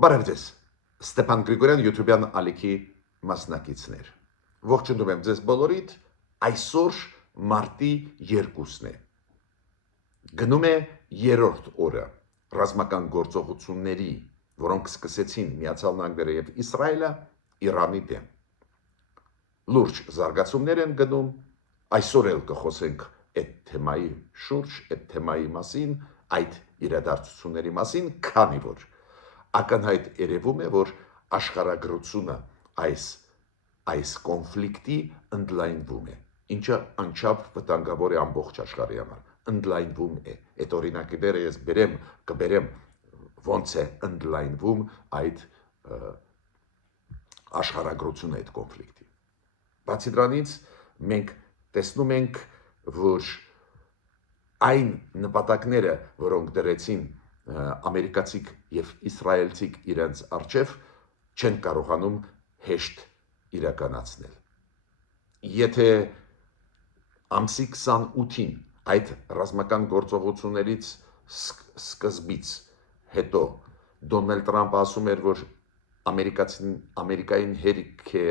Բարև ձեզ, Ստեփան Գրիգորյան YouTube-յան ալիքի մասնակիցներ։ Ողջունում եմ ձեզ բոլորիդ, այսօր մարտի 2-ն է։ Գնում է երրորդ օրը ռազմական գործողությունների, որոնք սկսեցին Միացյալ Նահանգները եւ Իսրայելը Իրանի դեմ։ Լուրջ զարգացումներ են գնում, այսօր էլ կխոսենք այդ թեմայի շուրջ, այդ թեմայի մասին, այդ իրադարձությունների մասին, քանի որ ակնհայտ երևում է, որ աշխարհագրությունը այս կոնֆլիկտի ընդլայնվում է, ինչը անչափ վտանգավոր է ամբողջ աշխարհի համար, ընդլայնվում է։ Այդ օրինակները ես կբերեմ ոնց է ընդլայնվում այդ աշխարհագրությունը այդ կոնֆլիկտի։ Բացի դրանից մենք տեսնում ենք, որ այն նպատակները, որոնք դրեցին ամերիկացիք եւ իսրայելցիք իրենց արչեւ չեն կարողանում հեշտ իրականացնել։ Եթե ամսի 28-ին այդ ռազմական գործողություններից սկզբից հետո Դոնալդ Տրամպը ասում էր, որ Ամերիկային հերիք է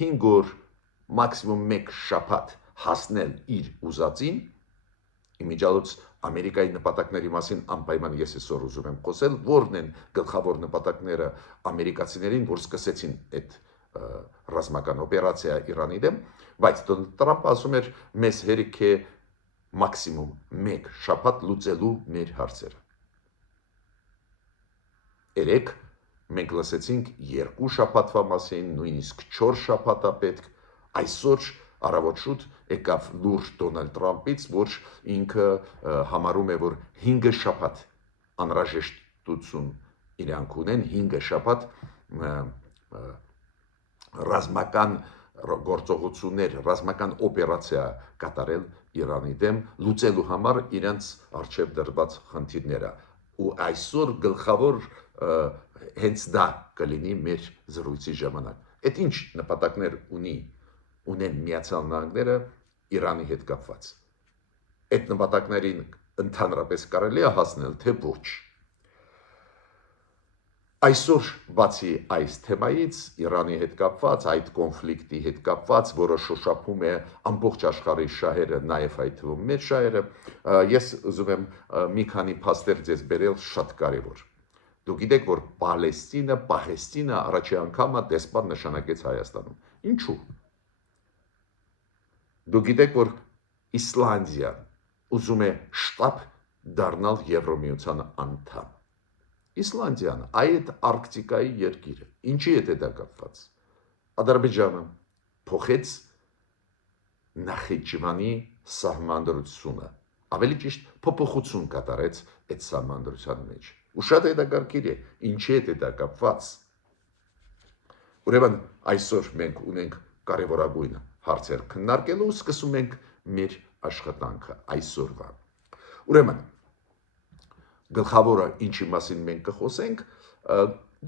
5 օր, մաքսիմում 1 շաբաթ հասնել իր ուզածին, իմիջիալոց Ամերիկայի նպատակների մասին անպայման ես այսօր ուզում եմ խոսել, որն են գլխավոր նպատակները ամերիկացիներին, որ սկսեցին այդ ռազմական օպերացիա Իրանի դեմ, բայց Դոնալդ Տրամպը ասում էր, մեզ հերիք է մաքսիմում 1 շաբաթ լուծելու մեր հարցերը։ Երեք մենք լսեցինք 2 շաբաթվա մասին, նույնիսկ 4 շաբաթա պետք, այսօր առավոտ շուտ եկավ լուրջ Դոնալդ Տրամպից, որ ինքը համարում է, որ 5 շաբաթ անհրաժեշտություն իրանք ունեն, 5 շաբաթ ռազմական գործողություններ, ռազմական օպերացիա կատարել Իրանի դեմ, լուծելու համար իրենց արժև դրված խնդիրները։ Ու այսօր գլխավոր հենց դա կլինի մեր զրույցի ժամանակ։ Այդ ինչ նպատակներ ունեն Միացյալ Նահանգները Իրանի հետ կապված։ Այդ նպատակներին ընդհանրապես կարելի է հասնել, թե ոչ։ Այսօր բացի այս թեմայից Իրանի հետ կապված, այդ կոնֆլիկտի հետ կապված, որը շոշափում է ամբողջ աշխարհի շահերը, նաև այդ թվում մեր շահերը, ես ուզում եմ մի քանի փաստեր ձեզ բերել շատ կարևոր։ Դուք գիտեք, որ Պաղեստինը առաջի անգամ դեսպան նշանակեց Հայաստանում։ Ինչու՞։ Դուք գիտեք, որ Իսլանդիան ուզում է շտապ դառնալ Եվրոմիության անդամ։ Իսլանդիան այդ Արկտիկայի երկիրը, ինչի հետ է դա կապված։ Ադրբեջանը փոխեց Նախիջևանի սահմանադրությունը, ավելի ճիշտ փոփոխություն կատարեց այդ սահմանադրության մեջ։ Ու շատ հետաքրքիր է, ինչի հետ է դա կապված։ Ուրեմն այսօր մենք ունենք կարևորագույն հարցեր քննարկելու, սկսում ենք մեր աշխատանքը այսօրվա։ Ուրեմն գլխավորը ինչի մասին մենք կխոսենք,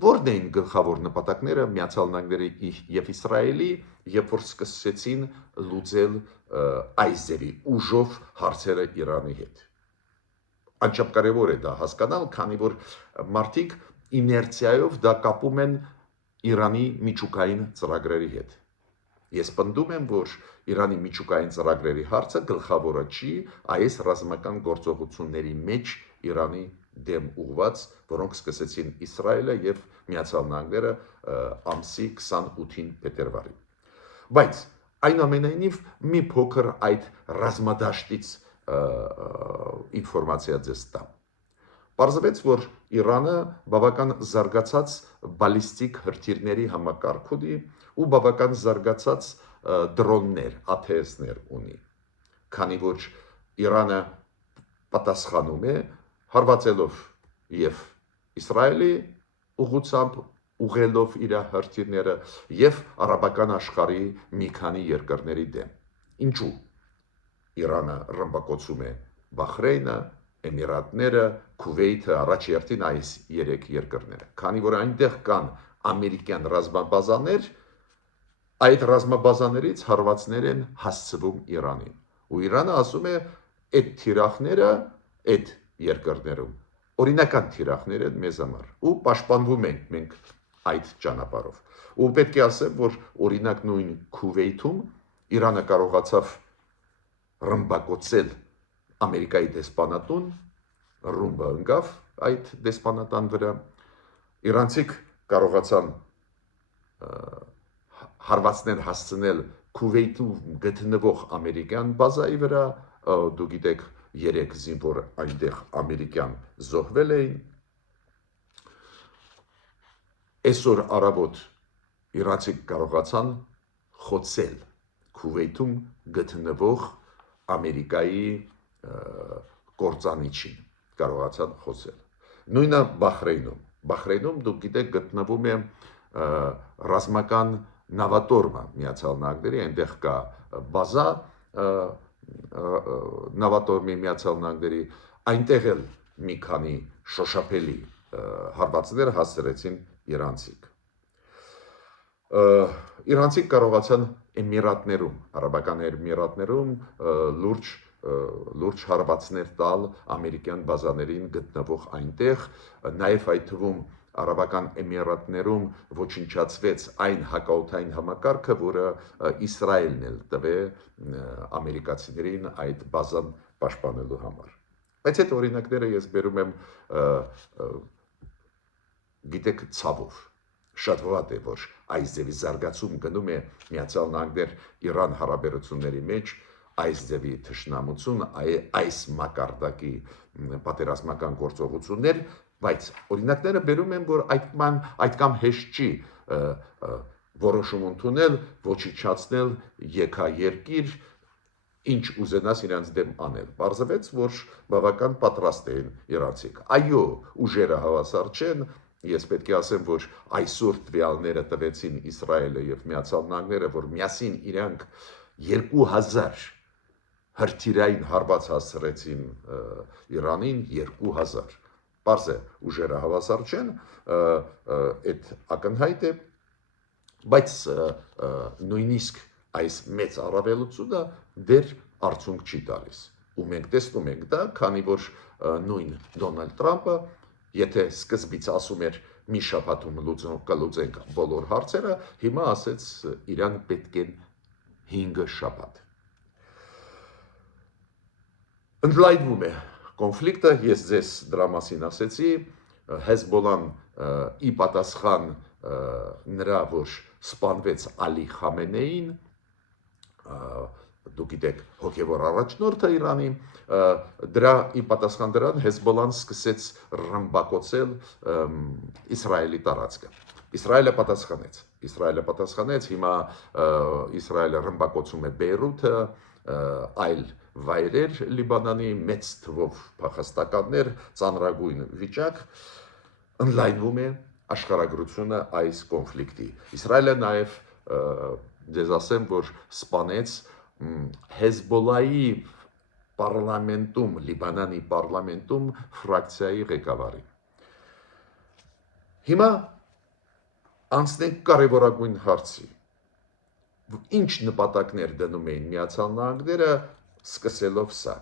որն էին գլխավոր նպատակները Միացյալ Նահանգների եւ Իսրայելի, երբ որ սկսեցին լուծել այս ձևի ուժով հարցերը Իրանի հետ։ Անչափ կարևոր է դա հասկանալ, քանի որ մարդիկ իներցիայով դա կապում են Իրանի միջուկային ծրագրերի հետ։ Ես պնդում եմ, որ Իրանի միջուկային ծրագրերի հարցը գլխավորը չի այս ռազմական գործողությունների մեջ Իրանի դեմ ուղված, որոնք սկսեցին Իսրայելը եւ Միացյալ Նահանգները ամսի 28-ին փետրվարի։ Բայց այնուամենայնիվ մի փոքր այդ ռազմադաշտից ինֆորմացիա ձեզ տամ։ Պարզվեց, որ Իրանը բավական զարգացած բալիստիկ հրթիռների համակարգ ունի ու բավական զարգացած դրոններ, ATS-ներ ունի։ Քանի որ Իրանը պատասխանում է հարվածելով եւ Իսրայելի ուղղությամբ ուղղելով իր հրթիռները եւ արաբական աշխարհի մի քանի երկրների դեմ։ Ինչու։ Իրանը ռմբակոծում է Բահրեյնը, Էմիրատները, Քուվեյթը, առաջերտին այս 3 երկրները։ Քանի որ այնտեղ կան ամերիկյան ռազմաբազաներ, այդ ռազմաբազաներից հարվածներ են հասցվում Իրանին։ Ու Իրանը ասում է, այդ թիրախները այդ երկրներում օրինական թիրախներ են մեզ համար ու պաշտպանվում ենք մենք այդ ճանապարհով։ Ու պետք է ասեմ, որ օրինակ նույն Քուվեյթում Իրանը կարողացավ ռմբակոծել Ամերիկայի դեսպանատուն, ռումբը ընկավ այդ դեսպանատան վրա, իրանցիք կարողացան հարվածներ հասցնել Քուվեյթում գտնվող ամերիկյան բազայի վրա, դու գիտեք 3 զինվոր այնտեղ ամերիկյան զոհվել էին։ Այսօր առավոտ իրանցիք կարողացան խոցել Քուվեյթում գտնվող Ամերիկայի կործանիչին, կարողացան խոցել։ Նույնը Բահրեյնում դուք գիտեք գտնվում է ռազմական նավատորմը Միացյալ Նահանգների, այնտեղ կա բազա նավատորմի Միացյալ Նահանգների, այնտեղ էլ մի քանի շոշափելի հարվածներ հասցրեցին իրանցիք։ Իրանցիք կարողացան Էմիրատներում, Արաբական Էմիրատներում լուրջ հարվածներ տալ ամերիկյան բազաներին գտնվող այնտեղ, նաև այդ թվում Արաբական Էմիրատներում ոչնչացվեց այն հակաօդային համակարգը, որը Իսրայելն էլ տվե ամերիկացիներին այդ բազան պաշտպանելու համար։ Բայց այդ օրինակները ես բերում եմ գիտեք ցավով։ Շատ վատ է, որ այս ձևի զարգացում գնում է Միացյալ Նահանգներ Իրան հարաբերությունների մեջ, այս ձևի թշնամություն, այս մակարդակի պատերազմական գործողություններ, բայց օրինակները բերում են, որ այդքան հեշտ չի որոշում ընդունել, ոչնչացնել եկայերկիր, ինչ ուզենաս իրենց դեմ անել։ Պարզվեց, որ բավական պատրաստ էին իրանցիք։ Այո, ուժերը հավասար չեն, ես պետք է ասեմ, որ այսօր տվյալները տվեցին Իսրայելը եւ Միացյալ Նահանգները, որ միասին իրանք 2000 հրթիռային հարված հասցրեցին Իրանին, 2000։ Պարզ է, ուժերը հավասար չեն, այդ ակնհայտ է, բայց նույնիսկ այս մեծ առավելությունը դեռ արդյունք չի տալիս։ Ու մենք տեսնում ենք դա, քանի որ նույն Դոնալդ Թրամփը, եթե սկզբից ասում էր մի շաբաթում կլուծենք բոլոր հարցերը, հիմա ասեց իրան պետք է 5 շաբաթ։ Ընդլայնվում է կոնֆլիկտը, ես ձեզ դրա մասին ասեցի, Հեզբոլան ի պատասխան նրա, որ սպանվեց Ալի Խամենեին, դուք գիտեք հոգևոր առաջնորդը Իրանի, դրա ի պատասխան դրան Հեզբոլան սկսեց ռմբակոծել Իսրայելի տարածքը։ Իսրայելը պատասխանեց, հիմա Իսրայելը ռմբակոծում է Բեյրութը, այլ վայրեր Լիբանանի, մեծ թվով փախստականներ, ծանրագույն վիճակ, ընդլայնվում է աշխարհագրությունը այս կոնֆլիկտի։ Իսրայելը նաև ձեզ ասեմ, որ սպանեց Հեզբոլայի պարլամենտում, Լիբանանի պարլամենտում ֆրակցիայի ղեկավարին։ Հիմա անցնենք կարևորագույն հարցի։ Ինչ նպատակներ դնում էին Միացյալ Նահանգները սկսելով սա։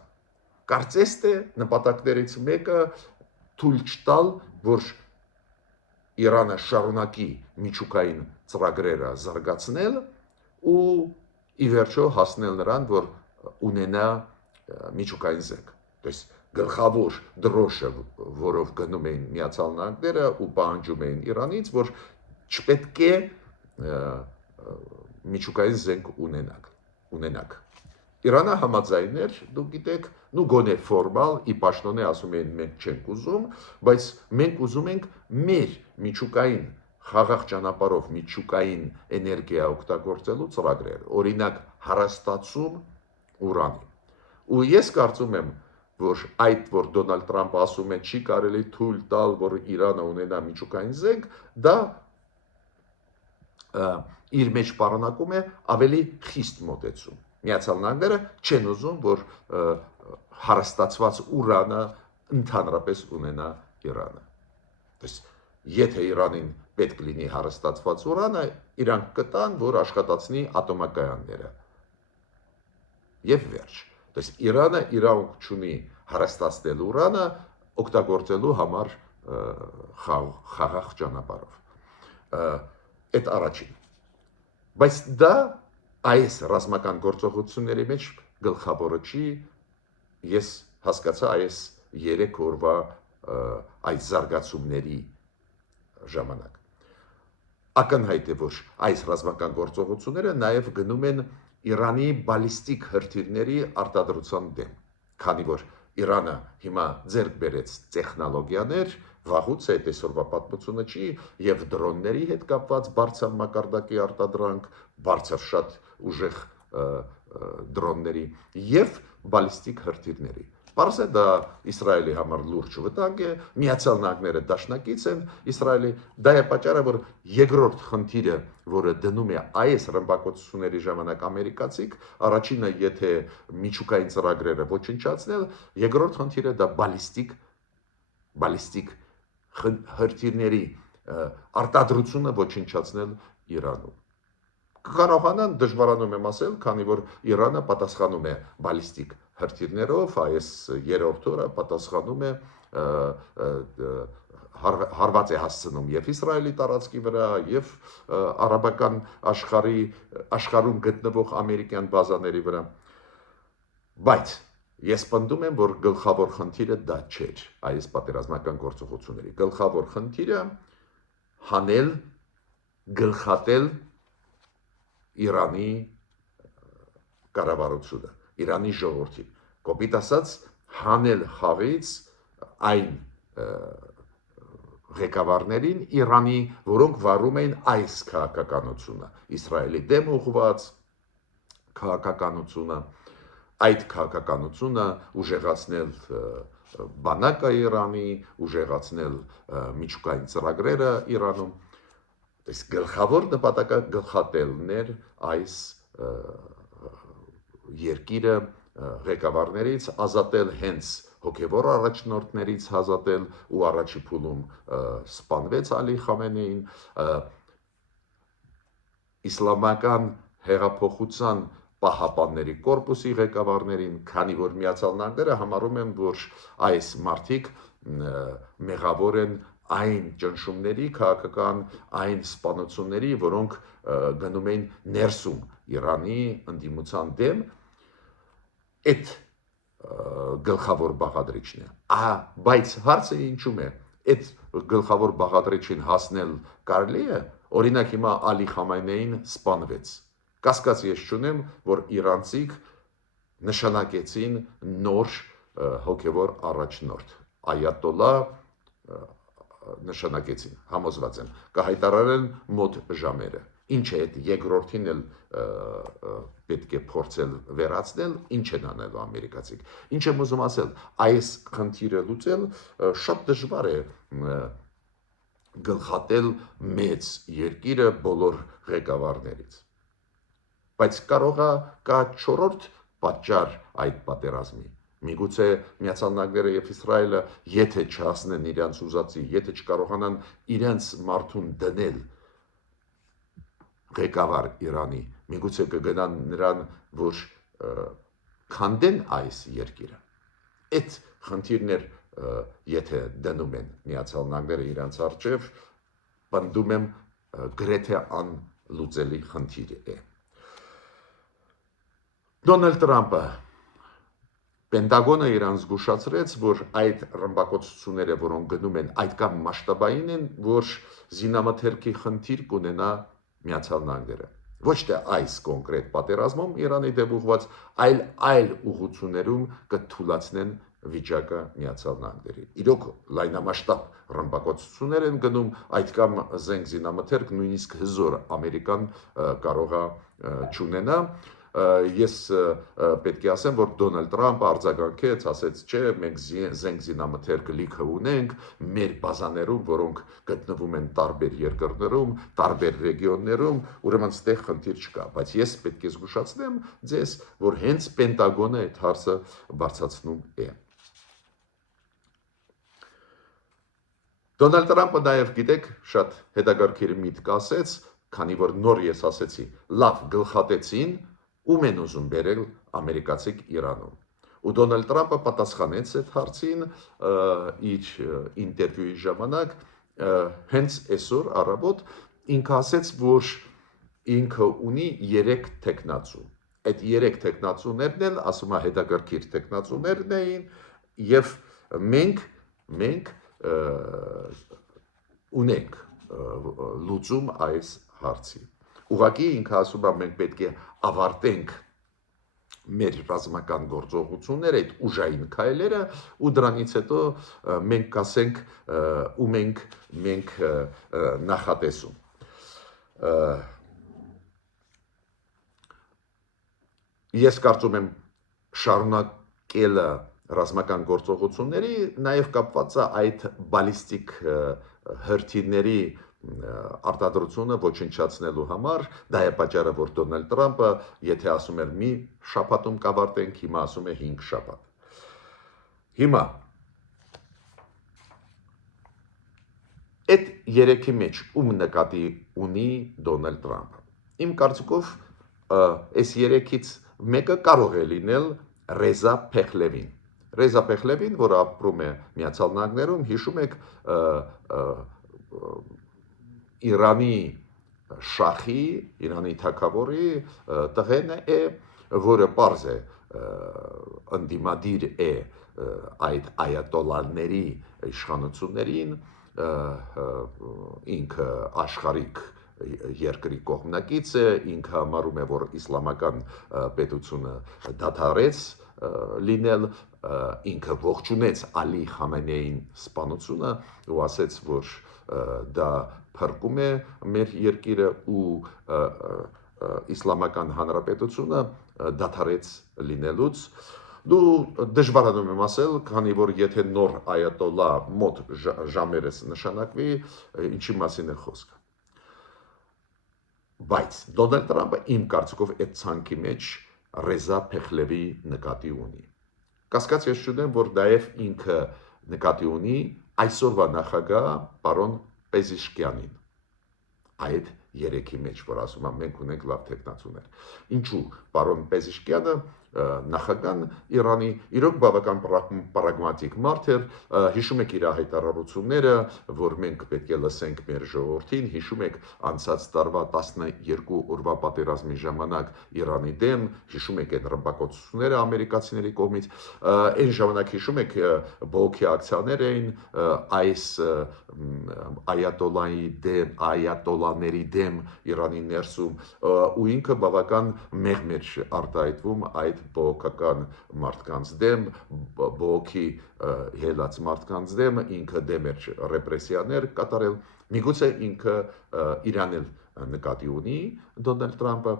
Կարծես թե նպատակներից մեկը թույլ չտալ, որ Իրանը շարունակի միջուկային ծրագրերը զարգացնել ու ի վերջո հասնել նրան, որ ունենա միջուկային զենք։ Դες գլխավոր դրոշը, որով գնում էին Միացյալ Նահանգները ու պահանջում էին Իրանից, որ չպետք է միջուկային զենք ունենաք։ Իրանը համաձայն էր, դուք գիտեք, նու գոնե ֆորմալ, ի պաշտոնե ասում էին մենք չենք ուզում, բայց մենք ուզում ենք մեր միջուկային խաղաղ ճանապարհով միջուկային էներգիա օգտագործելու ծրագրեր, օրինակ հարաստացում ուրանի։ Ու ես կարծում եմ, որ այդ, որ Դոնալդ Թրամփը ասում է, չի կարելի թույլ տալ, որ Իրանը ունենա միջուկային զենք, դա իր մեջ պարունակում է ավելի խիստ մոտեցում։ Միացյալ Նահանգները չեն ուզում, որ հարաստացված ուրանը ընդհանրապես ունենա Իրանը։ Եթե Իրանին պետք լինի հարստացված ուրանը, իրանք կտան, որ աշխատացնի ատոմակայանները։ Եվ վերջ։ Իրանը իրավունք չունի հարստացնել ուրանը, օգտագործելու համար խաղաղ ճանապարհով։ Այդ առաջին։ Բայց դա այս ռազմական գործողությունների մեջ գլխավորը չի, ես հասկացա այս 3 օրվա այս զարգացումների ժամանակ։ Ակնհայտ է, որ այս ռազմական գործողությունները նաև գնում են Իրանի բալիստիկ հրթիռների արտադրության դեմ, քանի որ Իրանը հիմա ձեռք բերեց տեխնոլոգիաներ, վաղուց է այսօրվա պատմությունը չի, եւ դրոնների հետ կապված բարձր մակարդակի արտադրանք, բարձր շատ ուժեղ դրոնների եւ բալիստիկ հրթիռների։ Պարզ է դա Իսրայելի համար լուրջ վտանգ է, Միացյալ Նահանգները դաշնակից են Իսրայելի, դա է պատճառը, որ երկրորդ խնդիրը, որը դնում է այս ռմբակոծությունների ժամանակ ամերիկացիք, առաջինը եթե միջուկային ծրագրերը ոչնչացնել, երկրորդ խնդիրը դա բալիստիկ հրթիռների արտադրությունը ոչնչացնել Իրանում։ Կկարողանան, դժվարանում եմ ասել, քանի որ Իրանը պատասխանում է բալիստիկ հրթիռներով, այս երրորդ օրը պատասխանում է հարված է հասցնում եւ Իսրայելի տարածքի վրա եւ արաբական աշխարհում գտնվող ամերիկյան բազաների վրա։ Բայց ես պնդում եմ, որ գլխավոր խնդիրը դա չէր այս պատերազմական գործողությունների։ Գլխավոր խնդիրը հանել, գլխատել Իրանի կառավարությունը, Իրանի ժողովրդին, կոպիտ ասած, հանել խաղից այն ղեկավարներին Իրանի, որոնք վարում էին այս քաղաքականությունը, Իսրայելի դեմ ուղղված քաղաքականությունը, այդ քաղաքականությունը ուժեղացնել բանակը Իրանի, ուժեղացնել միջուկային ծրագրերը Իրանում, այս գլխավոր նպատակը գլխատելն էր այս երկիրը ղեկավարներից, ազատել հենց հոգևոր առաջնորդներից, ազատել ու առաջի փուլում սպանվեց Ալի Խամենեին, իսլամական հեղափոխության պահապանների կորպուսի ղեկավարներին, քանի որ Միացյալ Նահանգները համարում են, որ այս մարդիկ մեղավոր են այն ճնշումների, քաղաքական այն սպանությունների, որոնք գնում են ներսում Իրանի ընդդիմության դեմ, այդ գլխավոր բաղադրիչն է։ Բայց հարցը ինչու՞մ է, այդ գլխավոր բաղադրիչին հասնել կարելի է, օրինակ հիմա Ալի Խամենեին սպանվեց։ Կասկած ես չունեմ, որ իրանցիք նշանակեցին նոր հոգևոր առաջնորդ, այատոլլա նշանակեցին, համոզված եմ, կհայտարարեն մոտ ժամերը։ Ինչ է այդ երկրորդին էլ պետք է փորձել վերացնել, ինչ են անելու ամերիկացիք։ Ինչ եմ ուզում ասել, այս խնդիրը լուծել շատ դժվար է գլխատել մեծ երկիրը բոլոր ղեկավարներից։ Բայց կարող է կա 4-րդ պատճառ այդ պատերազմի։ Միգուցե Միացյալ Նահանգները եւ Իսրայելը եթե չհասնեն իրենց ուզածի, եթե չկարողանան իրենց մարդուն դնել ղեկավար Իրանի, միգուցե կգնան նրան, որ քանդեն այս երկիրը։ Այդ խնդիրներ եթե դնում են Միացյալ Նահանգները իրենց առջև, պնդում եմ գրեթե անլուծելի խնդիր է։ Դոնալդ Տրամպը Պենտագոնը իրան զգուշացրեց, որ այդ ռմբակոծությունները, որոնք գնում են այդքան մասշտաբային են, որ զինամթերքի խնդիր կունենա Միացյալ Նահանգները։ Ոչ թե այս կոնկրետ պատերազմում Իրանի դեմ ուղղված, այլ ուղղություններում կթուլացնեն վիճակը Միացյալ Նահանգների։ Իրոք լայնամասշտաբ ռմբակոծություններ են գնում, այդքան զենք զինամթերք նույնիսկ հզոր Ամերիկան կարող է չունենա։ Ես պետք է ասեմ, որ Դոնալդ Տրամպը արձագանքեց, ասեց, չէ, մենք զենք զինամթերք լիքը ունենք մեր բազաներում, որոնք գտնվում են տարբեր երկրներում, տարբեր ռեգիոններում, ուրեմն ստեղ խնդիր չկա, բայց ես պետք է զգուշացնեմ ձեզ, որ հենց Պենտագոնը այդ հարցը բարձրացնում է։ Դոնալդ Տրամպը նաև գիտեք, շատ հետաքրքիր միտք ասեց, քանի որ նոր ես ասեցի, լավ գլխատեցին ում են ուզում բերել ամերիկացիք Իրանում։ Ու Դոնալդ Տրամպը պատասխանեց այդ հարցին իր ինտերվյուի ժամանակ հենց այսօր առավոտ ինքը ասեց, որ ինքը ունի 3 տեխնացու։ Այդ 3 տեխնացուներն էլ, ասում է, հետաքրքիր տեխնացուներն էին եւ մենք ունենք լուծում այս հարցի։ Ուղղակի ինքը ասում է, մենք պետք է ավարտենք մեր ռազմական գործողությունները, այդ ուժային քայլերը, ու դրանից հետո մենք կասենք ու մենք նախատեսում։ Ես կարծում եմ շարունակելը ռազմական գործողությունների նաև կապված է այդ բալիստիկ հրթիռների արտադրությունը ոչնչացնելու համար, դա է պատճառը, որ Դոնալդ Տրամպը, եթե ասում էր մի շաբաթում կավարտենք, հիմա ասում է 5 շաբաթ։ Հիմա այդ 3-ի մեջ ում նկատի ունի Դոնալդ Տրամպը։ Իմ կարծիքով այս 3-ից մեկը կարող է լինել Ռեզա Փեխլևին։ Ռեզա Փեխլևին, որ ապրում է Միացյալ Նահանգներում, հիշում եք, Իրանի շախի, Իրանի թագավորի տղեն է, որը պարզ է ընդդիմադիր է այդ այատոլաների իշխանություններին, ինքը աշխարհիկ երկրի կողմնակից է, ինքը համարում է, որ իսլամական պետությունը դադարեց լինել, ինքը ողջունեց Ալի Խամենեին սպանությունը ու ասեց, որ դա փրկում է մեր երկիրը ու իսլամական հանրապետությունը դադարեց լինելուց։ Դու դժվարանում եմ ասել, քանի որ եթե նոր այատոլա մոտ ժամերս նշանակվի, ինչի մասին է խոսքը։ Բայց Դոնալդ Տրամպը իմ կարծիքով այդ ցանկի մեջ Ռեզա Փեխլևի նկատի ունի։ Կասկած ես չունեմ, որ նաև ինքը նկատի ունի այսօրվա նախագահ պարոն Պեզիշկյանին։ Այդ 3-ի մեջ, որ ասում եմ, մենք ունենք լավ տեխնացուներ։ Ինչու պարոն Պեզիշկյանը նախագահն Իրանի իրոք բավական պրագմատիկ մարդ էր, հիշում եք իր հայտարարությունները, որ մենք պետք է լսենք մեր ժողովրդին, հիշում եք անցած տարվա 12 օրվա պատերազմի ժամանակ Իրանի դեմ, հիշում եք այդ ռմբակոծությունները ամերիկացիների կողմից, այն ժամանակ հիշում եք բողոքի ակցիաներ էին այս այատոլաների դեմ Իրանի ներսում, ու ինքը բավական մեղմ էր արտահայտվում այդ բողոքական մարդկանց դեմ, բողոքի հելած մարդկանց դեմ, ինքը դեմ էր ռեպրեսիաներ կատարել, միգուցե ինքը իրան էլ նկատի ունի Դոնալդ Տրամպը,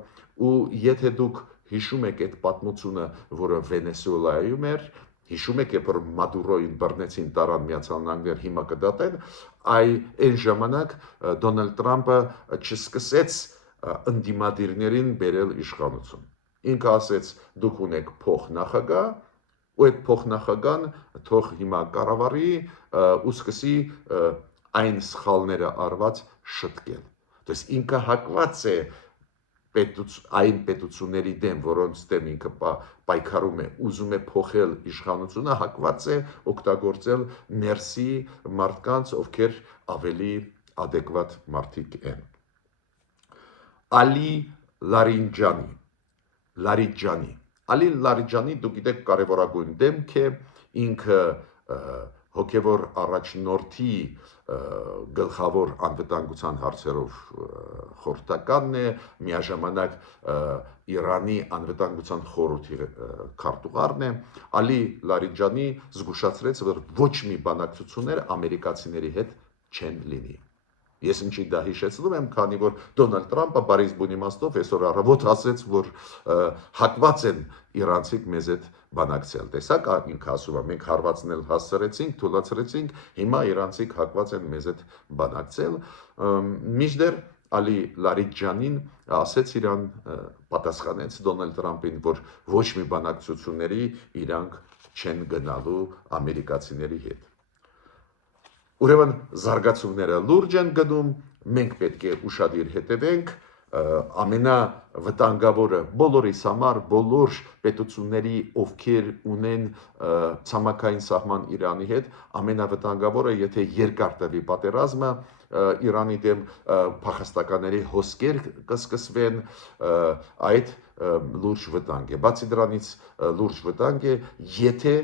ու եթե դուք հիշում եք այդ պատմությունը, որը Վենեսուելայում էր, հիշում եք, երբ որ Մադուրոին բռնեցին տարան Միացյալ Նահանգներ, հիմա կդատեն, այն ժամանակ Դոնալդ Տրամպը չսկսեց ընդդիմադիրներին բերել իշխանություն։ Ինքը ասեց, դուք ունեք փոխնախագահ, ու այդ փոխնախագահն թող հիմա կառավարի ու սկսի այն սխալները արված շտկել։ Դες ինքը հակված է այն պետությունների դեմ, որոնց դեմ ինքը պայքարում է, ուզում է փոխել իշխանությունը, հակված է օգտագործել ներսի մարդկանց, ովքեր ավելի adekvat մարդիկ են։ Ալի Ալի Լարիջանի, դուք գիտեք, կարևորագույն դեմք է, ինքը հոգևոր առաջնորդի գլխավոր անվտանգության հարցերով խորհրդականն է, միաժամանակ Իրանի անվտանգության խորհրդի քարտուղարն է, Ալի Լարիջանի զգուշացրեց, որ ոչ մի բանակցություններ ամերիկացիների հետ չեն լինի։ Ես ինչի դա հիշեցնում եմ, քանի որ Դոնալդ Տրամպը բարիս բուն իմաստով այսօր առավոտ ասեց, որ հակված են իրանցիք մեզ հետ բանակցել։ Տեսակ, ինքը ասում է, մենք հարվածնել հասցրեցինք, թույլատրեցինք, հիմա իրանցիք հակված են մեզ հետ բանակցել։ Մինչդեռ Ալի Լարիջանին ասեց իրան, պատասխանեց Դոնալդ Տրամպին, որ ոչ մի բանակցությունների իրանք չեն գնալու ամերիկացիների հետ։ Ուրեմն զարգացումները լուրջ են գնում, մենք պետք է ուշադիր հետևենք, ամենավտանգավորը բոլորիս համար, բոլոր պետությունների, ովքեր ունեն ցամաքային սահման Իրանի հետ, ամենավտանգավորը, եթե երկար տևի պատերազմը, Իրանի դեմ փախստականների հոսքեր կսկսվեն, այդ լուրջ վտանգ է։ Բացի դրանից լուրջ վտանգ է, եթե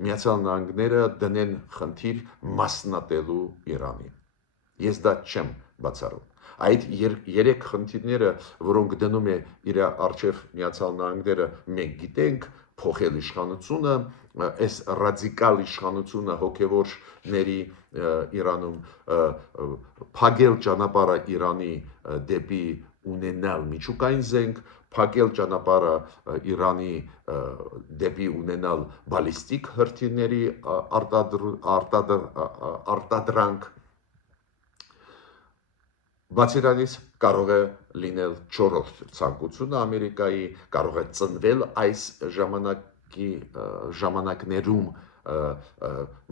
Միացյալ Նահանգները դնեն խնդիր մասնատելու Իրանին։ Ես դա չեմ բացառում։ Այդ երեք խնդիրները, որոնք դնում է իր առջև Միացյալ Նահանգները, մենք գիտենք, փոխել իշխանությունը, այս ռադիկալ իշխանությունը հոգևորների Իրանում, փակել ճանապարհը Իրանի դեպի ունենալ միջուկային զենք, փակել ճանապարհը Իրանի դեպի ունենալ բալիստիկ հրթիռների արտադրանք, բացի դրանից կարող է լինել չորրորդ ցանկությունը Ամերիկայի, կարող է ծնվել այս ժամանակներում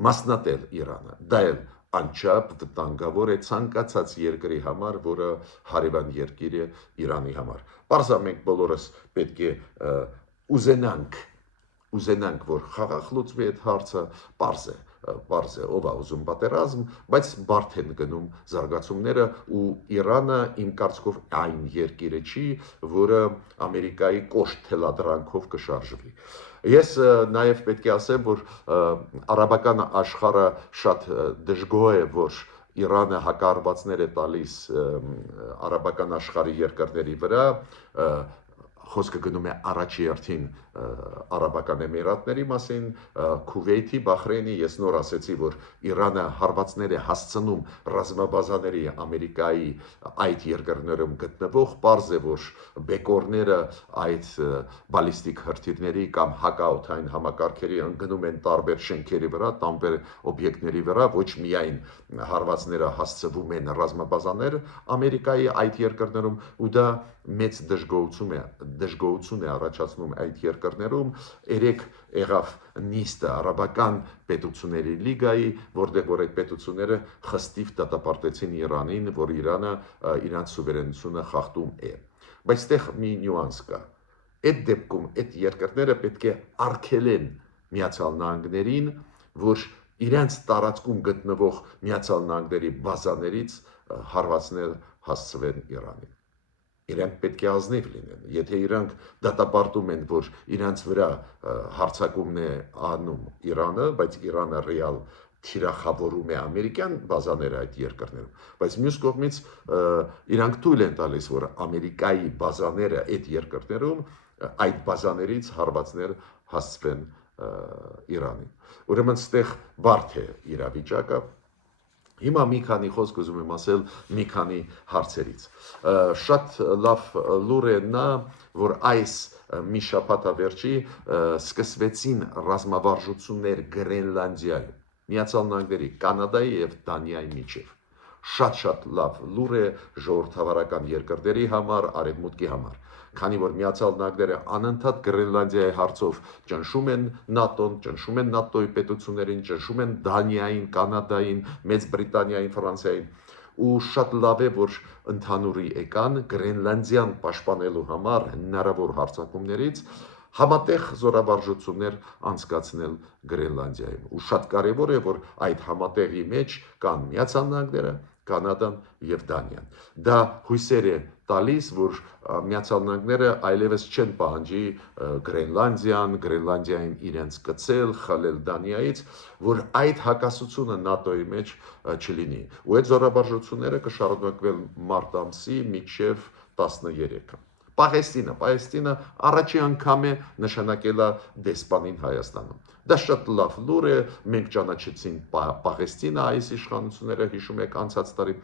մասնատել Իրանը։ Դա էլ անչափ վտանգավոր է ցանկացած երկրի համար, որը հարևան երկիր է Իրանի համար։ Պարզա մենք բոլորս պետք է ուզենանք, որ խաղաղ լուծվի այդ հարցը, պարզ է, ով է ուզում պատերազմ, բայց բարդ են գնում զարգացումները, ու Իրանը իմ կարծիքով այն երկիրը չի, որը Ամերիկայի կոշտ թելադրանքով կշարժվի։ Ես նաև պետք է ասեմ, որ արաբական աշխարհը շատ դժգոհ է, որ Իրանը հակառակվածներ է տալիս արաբական աշխարհի երկրների վրա, խոսքը գնում է առաջի հերթին Արաբական Էմիրատների մասին, Քուվեյթի, Բախրեյնի, ես նոր ասեցի, որ Իրանը հարվածներ է հասցնում ռազմաբազաների Ամերիկայի այդ երկրներում գտնվող, պարզ է, որ բեկորները այդ բալիստիկ հրթիռների կամ հակաօդային համակարգերի ընկնում են տարբեր շենքերի վրա, տարբեր օբյեկտների վրա, ոչ միայն հարվածները հասցվում են ռազմաբազաներ Ամերիկայի այդ երկրներում, ու դա մեծ դժգոհություն է առաջացնում այդ երկրներում։ Երեք եղավ նիստը արաբական պետությունների լիգայի, որտեղ որ այդ պետությունները խստիվ դատապարտեցին Իրանին, որ Իրանը իրանց սուվերենությունը խախտում է։ Բայց այդտեղ մի նյուանս կա։ Այդ դեպքում այդ երկրները պետք է արգելեն Միացյալ Նահանգներին, որ իրենց տարածքում գտնվող Միացյալ Նահանգների բազաներից հարվածներ հասցվեն Իրանին։ Իրանք պետք է ազնիվ լինեն, եթե իրանք դատապարտում են, որ իրանց վրա հարձակումն է անում Իրանը, բայց Իրանը ռեալ թիրախավորում է ամերիկյան բազաները այդ երկրներում, բայց մյուս կողմից իրանք թույլ են տալիս, որ Ամերիկայի բազաները այդ երկրներում այդ բազաներից հարվածներ հասցվեն Իրանին։ Ուրեմն ստեղ բարդ է իրավիճակը։ Հիմա մի քանի խոսք ուզում եմ ասել մի քանի հարցերից։ Շատ լավ լուր է նա, որ այս մի շաբաթավերջի սկսվեցին ռազմավարժություններ Գրենլանդիայում, Միացյալ Նահանգների, Կանադայի եւ Դանիայի միջև։ Շատ լավ լուր է ժողովրդավարական երկրների համար, արևմուտքի համար, քանի որ Միացյալ Նահանգները անընդհատ Գրենլանդիայի հարցով ճնշում են ՆԱՏՕ-ն, ճնշում են ՆԱՏՕ-ի պետություններին, ճնշում են Դանիային, Կանադային, Մեծ Բրիտանիային, Ֆրանսիային, ու շատ լավ է, որ ընդհանուրի եկան Գրենլանդիան պաշտպանելու համար հնարավոր հարձակումներից համատեղ զորավարժություններ անցկացնել Գրենլանդիայում։ Ու շատ կարևոր է, որ այդ համատեղի մեջ կան Միացյալ Նահանգները, Կանադան եւ Դանիան։ Դա հույսեր է տալիս, որ Միացյալ Նահանգները այլևս չեն պահանջի Գրենլանդիային իրենց կծել, խլել Դանիայից, որ այդ հակասությունը ՆԱՏՕ-ի մեջ չլինի։ Ու այդ զորավարժությունները կշարունակվեն մարտ ամսի մինչև 13-ը։ Պաղեստինը առաջի անգամ է նշանակել դեսպանին Հայաստանում։ Դա շատ լավ լուր է, մենք ճանաչեցինք Պաղեստինը այս իշխանությունները, հիշում եք անցած տարի,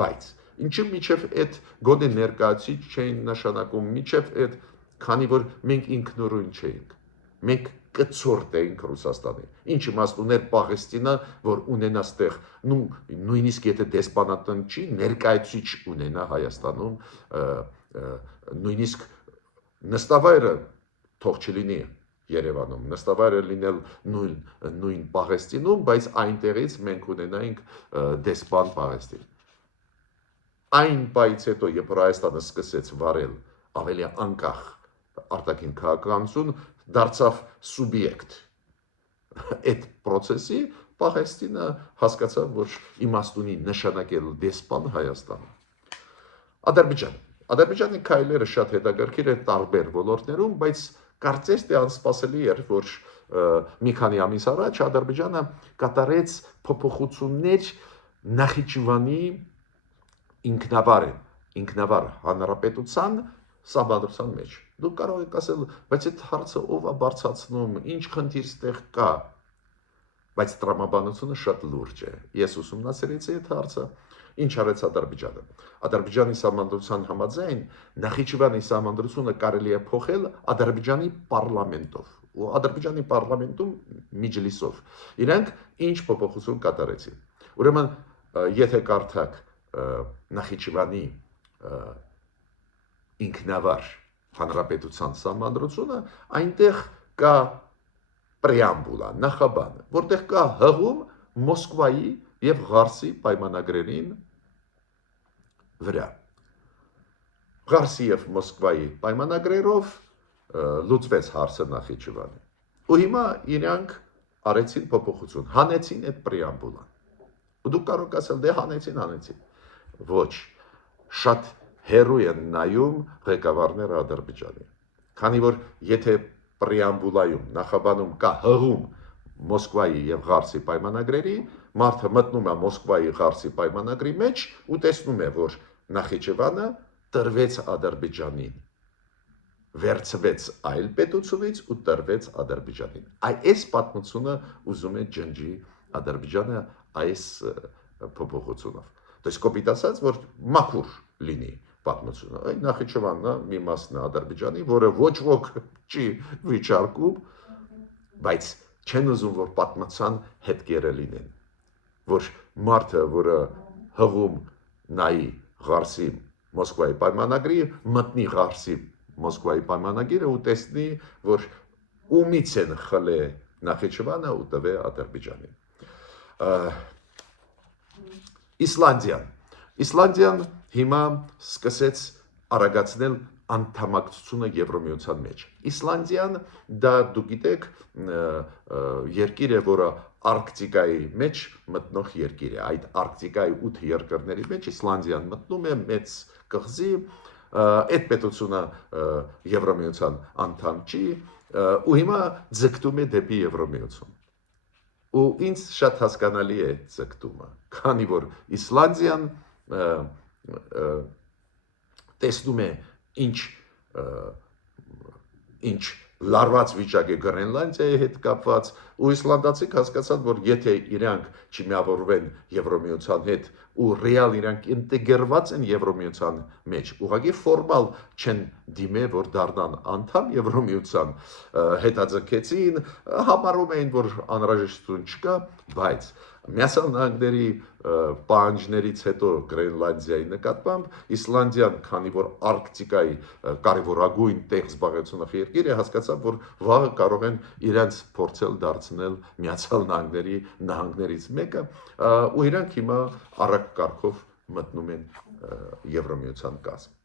բայց ինչու միջև այդ գոնե ներկայացիչ չէին նշանակում, միջև այդ, քանի որ մենք ինքնուրույն չէինք, մենք կցորդ էինք Ռուսաստանի։ Ինչ իմաստ ուներ Պաղեստինը, որ ունենա ստեղ, նույնիսկ եթե դեսպանատան չի, ներկայացիչ ունենա Հայաստանում, նույնիսկ նստավայրը թող չլինի Երևանում, նստավայրը լինել նույն Պաղեստինում, բայց այնտեղից մենք ունենայինք դեսպան Պաղեստին։ Այն պայից հետո, երբ Հայաստանը սկսեց վարել ավելի անկախ արտաքին քաղաքականություն, դարձավ սուբյեկտ այդ process-ի, Պաղեստինը հասկացավ, որ իմաստ ունի նշանակել դեսպան Հայաստանը։ Ադրբեջանի քայլերը շատ հետաքրքիր են տարբեր ոլորտներում, բայց կարծես թե անսպասելի էր, որ մի քանի ամիս առաջ Ադրբեջանը կատարեց փոփոխություններ Նախիջևանի ինքնավար հանրապետության սահմանադրության մեջ։ Դուք կարող եք ասել, բայց այդ հարցը ով է բարձրացնում, ինչ խնդիր ստեղ կա, բայց տրամաբանությունը շատ լուրջ է։ Ես ուսումնասիրեցի այդ հարցը, ինչ արեց Ադրբեջանը։ Ադրբեջանի սահմանադրության համաձայն Նախիջևանի սահմանադրությունը կարելի է փոխել Ադրբեջանի պարլամենտով ու Ադրբեջանի պարլամենտում միջլիսով։ Իրանք ինչ փոփոխություն կատարեցին։ Ուրեմն, եթե կարդաք Նախիջևանի ինքնավար հանրապետության սահմանադրությունը, այնտեղ կա պրեամբուլա, նախաբան, որտեղ կա հղում Մոսկվայի եւ Ղարսի պայմանագրերին վրա։ Ղարսի եւ Մոսկվայի պայմանագրերով լուծվեց հարցը Նախիջևանի։ Ու հիմա իրանք արեցին փոփոխություն, հանեցին այդ պրեամբուլան։ Ու դուք կարող եք ասել, դե հանեցին։ Ոչ, շատ հերու են նայում ղեկավարները Ադրբեջանի։ Քանի որ եթե պրեամբուլայում, նախաբանում կա հղում Մոսկվայի եւ Ղարսի պայմանագրերի, մարդը մտնում է Մոսկվայի Ղարսի պայմանագրի մեջ ու տեսնում է, որ Նախիջևանը տրվեց Ադրբեջանին, վերցվեց այլ պետությունից ու տրվեց Ադրբեջանին։ Այս պատմությունը ուզում է ջնջի Ադրբեջանը այս փոփոխությունով։ Դες կոպիտ ասած, որ մաքուր լինի պատմությունը։ Այն Նախիջևանն է մի մասն է Ադրբեջանի, որը ոչ ոք չի վիճարկում, բայց չեն ուզում, որ պատմության հետքերը լինեն։ Որ մարդը, որը հղում նայի Ղարսի Մոսկվայի պայմանագրի, մտնի Ղարսի Մոսկվայի պայմանագիրը ու տեսնի, որ ումից են խլե Նախիջևանը ու տվե Ադրբեջանին։ Իսլանդիան հիմա սկսեց արագացնել անդամակցությունը Եվրոմիության մեջ։ Իսլանդիան դա դուք գիտեք երկիր է, որը Արկտիկայի մեջ մտնող երկիր է։ Այդ Արկտիկայի 8 երկրների մեջ Իսլանդիան մտնում է մեծ կղզի, այդ պետությունը Եվրոմիության անդամ չի ու հիմա ձգտում է դեպի Եվրոմիություն։ Ու ինձ շատ հասկանալի է ձգտումը, քանի որ Իսլանդիան տեսնում է ինչ լարված վիճակ է Գրենլանդիայի հետ կապված, ու իսլանդացիք հասկացան, որ եթե իրանք չմիավորվեն Եվրոմիության հետ ու ռեալ իրանք ինտեգրված են Եվրոմիության մեջ, ուղղակի ֆորմալ չեն դիմե, որ դառնան անդամ Եվրոմիության, հետաձգեցին, համարում էին, որ անհրաժեշտություն չկա, բայց Միացյալ Նահանգների պահանջներից հետո Գրենլանդիայի նկատմամբ Իսլանդիան, քանի որ Արկտիկայի կարևորագույն տեղ զբաղեցնող երկիր է, հասկացավ, որ վաղը կարող են իրենց փորձել դարձնել Միացյալ Նահանգների նահանգներից մեկը, ու իրանք հիմա արագ կարգով մտնում են Եվրոմիության կազմ։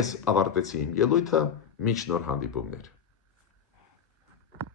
Ես ավարտեցի իմ ելույթը, մինչ նոր հանդիպումներ։